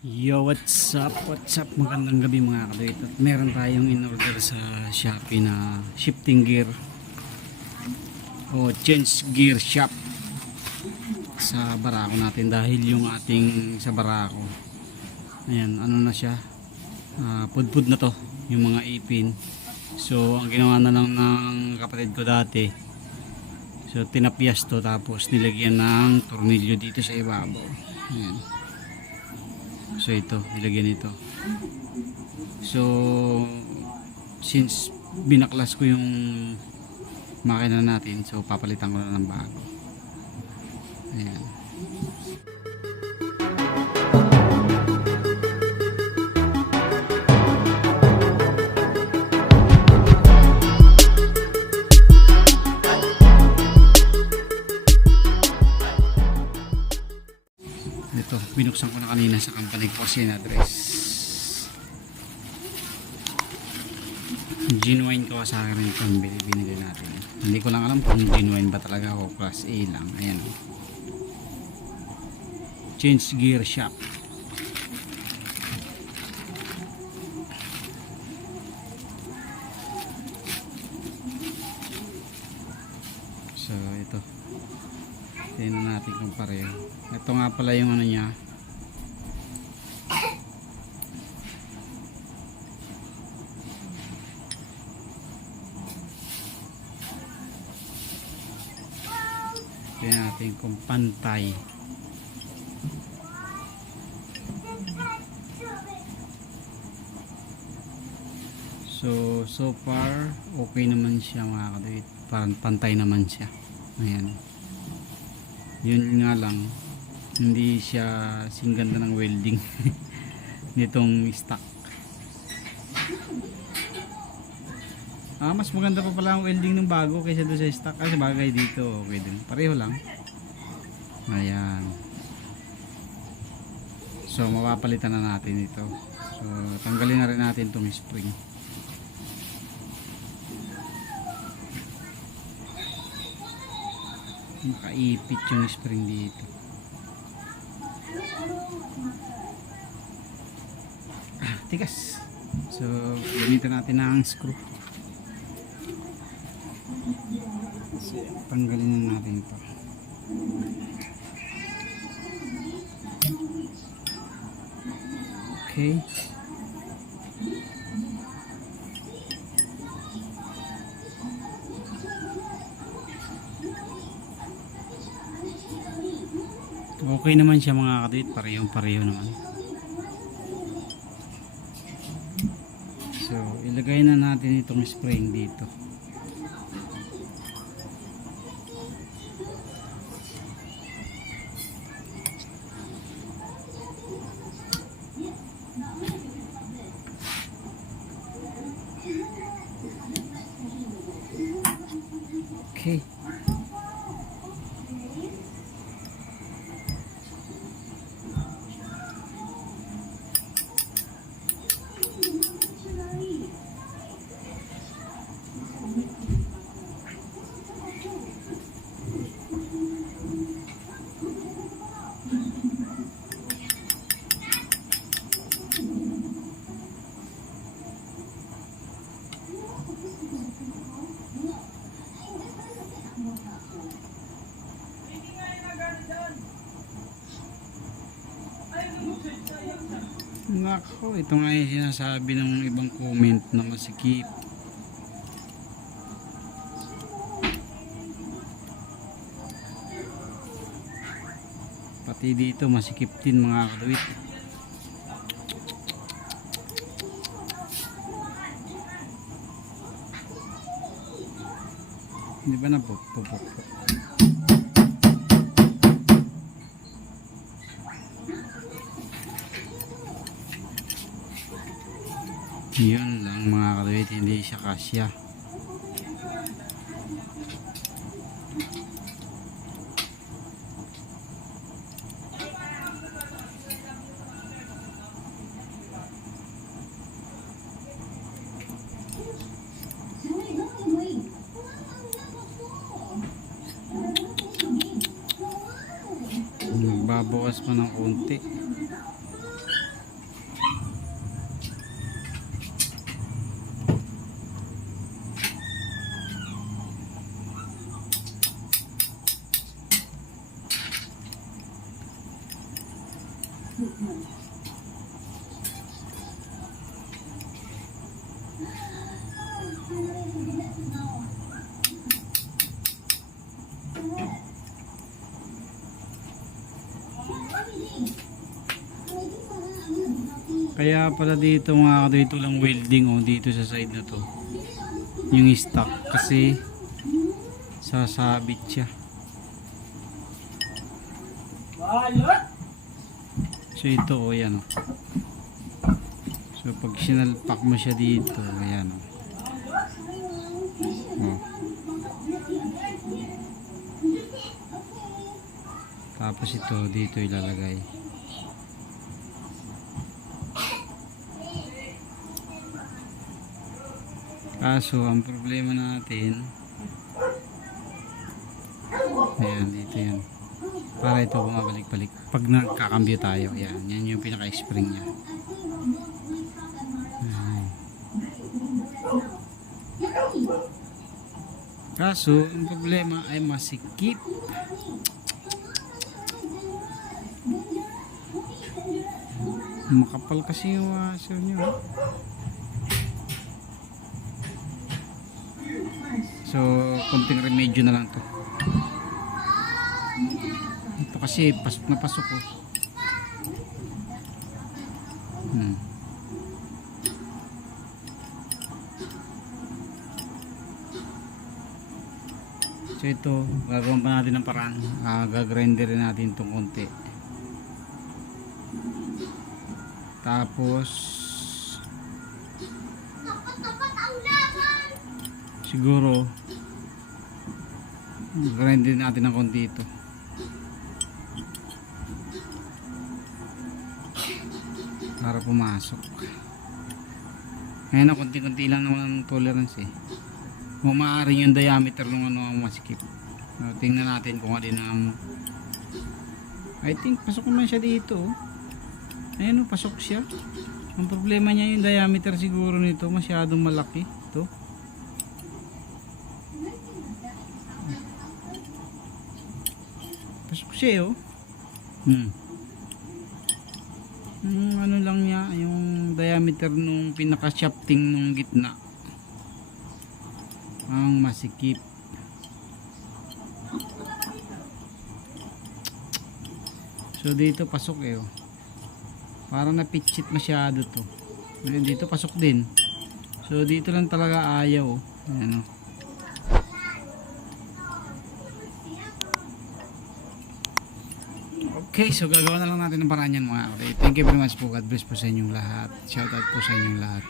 Yo, what's up? What's up? Magandang gabi mga kadwit. At meron tayong in-order sa Shopee na shifting gear o change gear shop sa barako natin dahil yung ating sa barako, ayan, ano na siya, pudpud na to yung mga ipin. So ang ginawa na lang ng kapatid ko dati, so tinapyas to tapos nilagyan ng tornilyo dito sa ibabaw. Ayan. So ito, nilagyan ito. So since binaklas ko yung makina natin, so papalitan ko na ng bago. Ayan. Ito, binuksan ko na kanina sa company ko kasi address. Genuine Kawasaki rin ito ang binili natin. Hindi ko lang alam kung genuine ba talaga o class A lang. Ayan. Change gear shop. So ito, tingnan natin kung pareho. Ito nga pala yung ano niya, tingnan natin kung pantay. So far okay naman siya mga kadwit, parang pantay naman siya. Ayan, yun nga lang, hindi siya singganda ng welding nitong stock. Mas maganda pa pala ang welding ng bago kaysa doon sa stock, kasi bagay dito okay din, pareho lang. Ayan, so mapapalitan na natin ito. So tanggalin na rin natin itong spring. Makaipit yung spring dito. Tigas. So gamitin natin ang screw. So tanggalin na natin ito. Okay. Okay naman siya mga kadwit, parehong-pareho naman. So ilagay na natin itong spring dito. Okay. Nako, ito nga yung sinasabi ng ibang comment na masikip. Pati dito masikip din mga kadwit. Hindi ba na pupupuk? Yun lang mga kadwit, hindi siya kasya. Nagbabawas pa ng konti. Kaya pala dito mga dito lang welding oh, dito sa side na to. Yung stock kasi sasabit siya. So ito oh, yan oh. So pag sinalpak mo siya dito, ayan oh. Oh. Tapos ito dito ilalagay. Kaso ang problema natin, ayan dito yan. Para ito bumabalik-balik. Pag nagkakambyo tayo, yan yung pinaka-spring niya. Ayan. Kaso ang problema ay masikip. Makapal kasi yung washer niya. So, konting remedyo na lang to. Ito kasi pasok na pasok oh. So ito, gagawin pa natin ng paraan. Gagrinderin natin itong konti. Tapos siguro grind din natin ng konti ito para pumasok. Ngayon na konti-konti lang naman ang tolerance eh. Kung maaaring yung diameter ng ano ang masikip. Tingnan natin kung alin ang I think pasok naman siya dito oh. Ayan oh, pasok siya. Ang problema niya yung diameter siguro nito masyadong malaki ito. Pasok siya oh. Ano lang niya yung diameter nung pinaka shafting nung gitna ang masikip. So dito pasok eh oh. Parang napitchit masyado to. Dito pasok din. So dito lang talaga ayaw oh. Ayan oh. Okay, so gagawa na lang natin ng paraan yan mga kapatid. Thank you very much po. God bless po sa inyong lahat. Shout out po sa inyong lahat.